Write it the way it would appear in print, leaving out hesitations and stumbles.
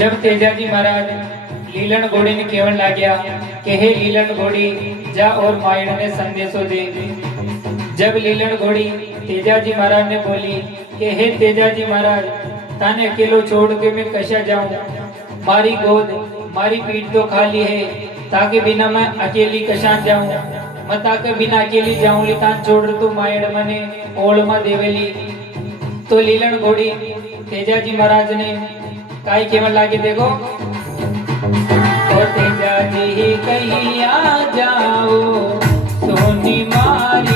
जब तेजाजी महाराज लीलन घोड़ी ने केवल लाग्या कि हे लीलन घोड़ी जा और मायण ने संदेशो दे। जब लीलन घोड़ी तेजाजी महाराज ने बोली कि हे तेजाजी महाराज ताने अकेलो छोड़ के मैं कशा जाऊं, मारी गोद मारी पीठ तो खाली है, ताके बिना मैं अकेली कशा जाऊं, मैं ताके बिना अकेली जाऊं ली तान छोड़ तू मायण मने ओळमा देवेली। तो लीलन घोड़ी तेजाजी महाराज ने काई केवल लागे देखो, ओ तेजाजी कहिया जाओ सोनी मारी